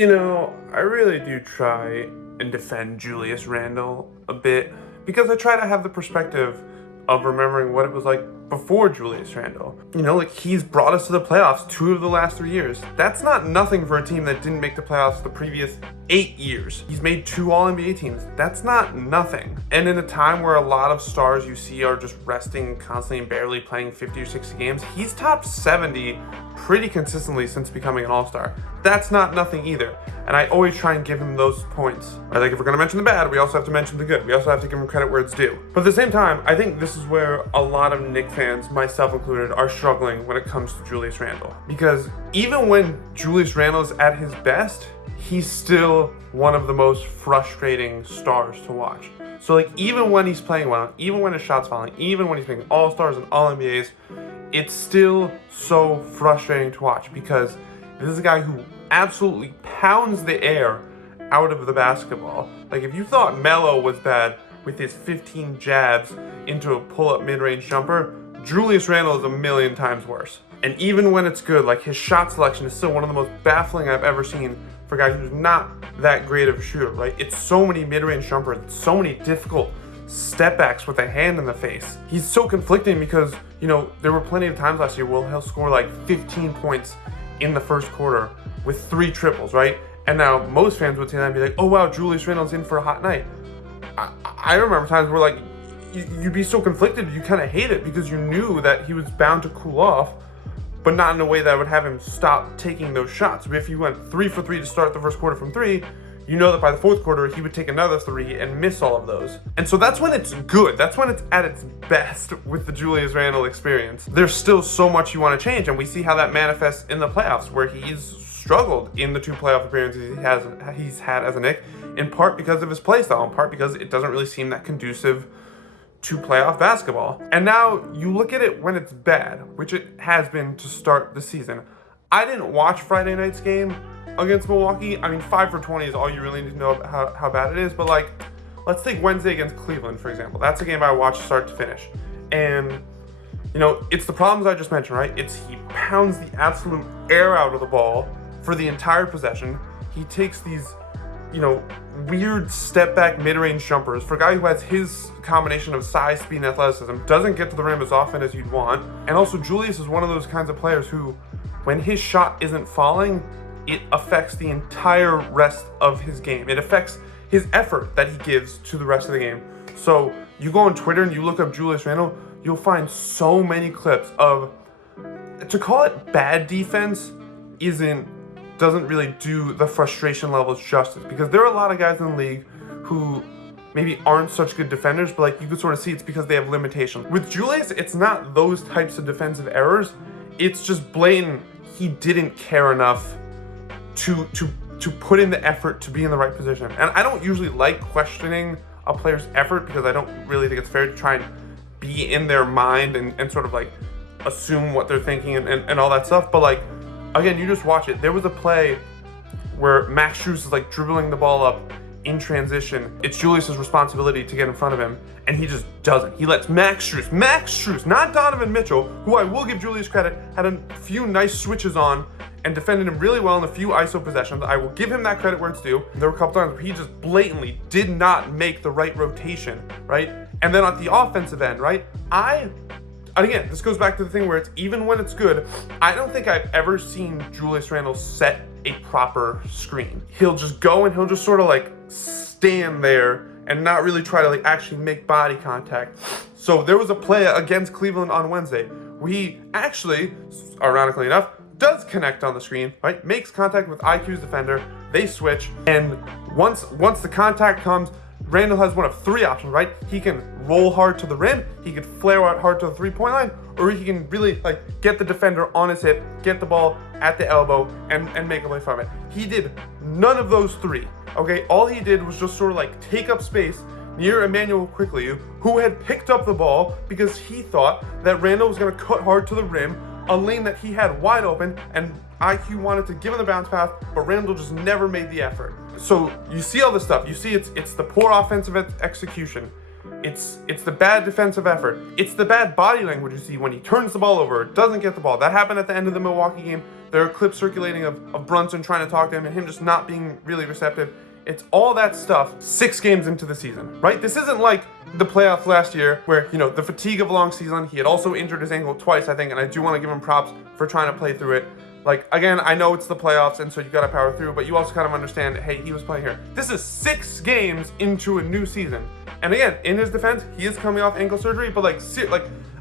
I really do try and defend Julius Randle a bit because I try to have the perspective of remembering what it was like before Julius Randle. He's brought us to the playoffs 2 of the last 3 years. That's not nothing for a team that didn't make the playoffs the previous 8 years. He's made 2 All-NBA teams. That's not nothing. And in a time where a lot of stars you see are just resting constantly and barely playing 50 or 60 games, he's top 70 pretty consistently since becoming an All-Star. That's not nothing either. And I always try and give him those points. Right? Like if we're gonna mention the bad, we also have to mention the good. We also have to give him credit where it's due. But at the same time, I think this is where a lot of Knicks fans, myself included, are struggling when it comes to Julius Randle. Because even when Julius Randle is at his best, he's still one of the most frustrating stars to watch. So even when he's playing well, even when his shot's falling, even when he's making All-Stars and All-NBAs, it's still so frustrating to watch because this is a guy who absolutely pounds the air out of the basketball. Like if you thought Melo was bad with his 15 jabs into a pull-up mid-range jumper, Julius Randle is a million times worse. And even when it's good, his shot selection is still one of the most baffling I've ever seen for a guy who's not that great of a shooter, right? It's so many mid-range jumpers, it's so many difficult step backs with a hand in the face. He's so conflicting because, there were plenty of times last year where he'll score 15 points in the first quarter with 3 triples, right? And now most fans would say that and be like, oh wow, Julius Randle's in for a hot night. I remember times where you'd be so conflicted, you kind of hate it because you knew that he was bound to cool off, but not in a way that would have him stop taking those shots. If he went 3 for 3 to start the first quarter from 3, you know that by the fourth quarter, he would take another 3 and miss all of those. And so that's when it's good. That's when it's at its best with the Julius Randle experience. There's still so much you want to change, and we see how that manifests in the playoffs, where he's struggled in the 2 playoff appearances he's had as a Knick, in part because of his play style, in part because it doesn't really seem that conducive to playoff basketball. And now you look at it when it's bad, which it has been to start the season. I didn't watch Friday night's game against Milwaukee. 5 for 20 is all you really need to know about how bad it is. But let's take Wednesday against Cleveland, for example. That's a game I watched start to finish. And, it's the problems I just mentioned, right? He pounds the absolute air out of the ball for the entire possession. He takes these, weird step back mid-range jumpers for a guy who has his combination of size, speed, and athleticism, doesn't get to the rim as often as you'd want. And also Julius is one of those kinds of players who, when his shot isn't falling, it affects the entire rest of his game. It affects his effort that he gives to the rest of the game. So you go on Twitter and you look up Julius Randle, you'll find so many clips of, to call it bad defense doesn't really do the frustration levels justice, because there are a lot of guys in the league who maybe aren't such good defenders, but you can sort of see it's because they have limitations. With Julius, it's not those types of defensive errors. It's just blatant he didn't care enough to put in the effort to be in the right position. And I don't usually like questioning a player's effort because I don't really think it's fair to try and be in their mind and sort of assume what they're thinking and all that stuff. But again, you just watch it. There was a play where Max Strus is dribbling the ball up in transition. It's Julius's responsibility to get in front of him, and he just doesn't. He lets Max Strus, not Donovan Mitchell, who I will give Julius credit, had a few nice switches on and defended him really well in a few ISO possessions. I will give him that credit where it's due. There were a couple times where he just blatantly did not make the right rotation, right? And then at the offensive end, right? And again, this goes back to the thing where it's even when it's good, I don't think I've ever seen Julius Randle set a proper screen. He'll just go and he'll just sort of stand there and not really try to actually make body contact. So there was a play against Cleveland on Wednesday where he actually, ironically enough, does connect on the screen, right? Makes contact with IQ's defender, they switch, and once the contact comes, Randle has one of 3 options, right? He can roll hard to the rim, he can flare out hard to the 3-point line, or he can really get the defender on his hip, get the ball at the elbow, and make a play from it. He did none of those 3, okay? All he did was just sort of take up space near Emmanuel Quickly, who had picked up the ball because he thought that Randle was gonna cut hard to the rim, a lane that he had wide open, and IQ wanted to give him the bounce pass, but Randle just never made the effort. So you see all this stuff. You see it's the poor offensive execution. It's the bad defensive effort. It's the bad body language you see when he turns the ball over, doesn't get the ball. That happened at the end of the Milwaukee game. There are clips circulating of Brunson trying to talk to him and him just not being really receptive. It's all that stuff 6 games into the season, right? This isn't like the playoffs last year where, the fatigue of a long season, he had also injured his ankle twice, I think, and I do want to give him props for trying to play through it. Like, again, I know it's the playoffs, and so you got to power through, but you also kind of understand, hey, he was playing here. This is 6 games into a new season. And again, in his defense, he is coming off ankle surgery, but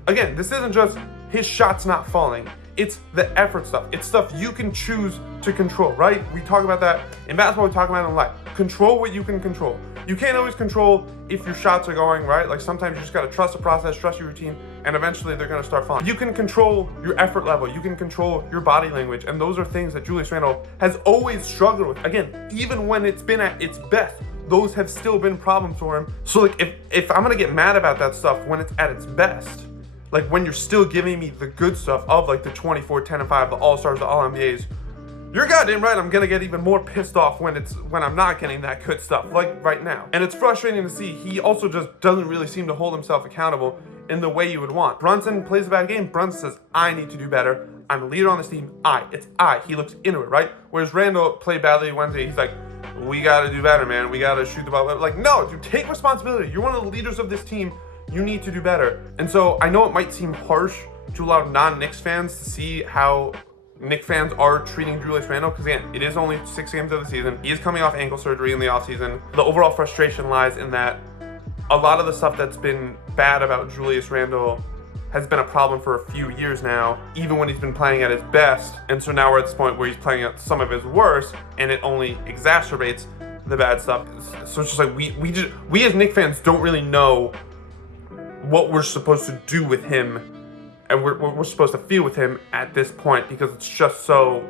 again, this isn't just his shots not falling. It's the effort stuff. It's stuff you can choose to control, right? We talk about that in basketball, we talk about it in life. Control what you can control. You can't always control if your shots are going, right? Like sometimes you just gotta trust the process, trust your routine, and eventually they're gonna start falling. You can control your effort level, you can control your body language, and those are things that Julius Randle has always struggled with. Again, even when it's been at its best, those have still been problems for him. So if I'm gonna get mad about that stuff when it's at its best, like when you're still giving me the good stuff of like the 24, 10 and 5, the All-Stars, the All-NBAs, you're goddamn right I'm gonna get even more pissed off when I'm not getting that good stuff, like right now. And it's frustrating to see he also just doesn't really seem to hold himself accountable in the way you would want. Brunson plays a bad game, Brunson says, I need to do better. I'm the leader on this team, it's I. He looks into it, right? Whereas Randle played badly Wednesday, he's like, we gotta do better, man. We gotta shoot the ball. Like, no, dude, take responsibility. You're one of the leaders of this team. You need to do better. And so I know it might seem harsh to a lot of non-Knicks fans to see how Knicks fans are treating Julius Randle, because again, it is only 6 games of the season. He is coming off ankle surgery in the offseason. The overall frustration lies in that a lot of the stuff that's been bad about Julius Randle has been a problem for a few years now, even when he's been playing at his best. And so now we're at this point where he's playing at some of his worst, and it only exacerbates the bad stuff. So it's just like we as Knicks fans don't really know what we're supposed to do with him and what we're supposed to feel with him at this point, because it's just so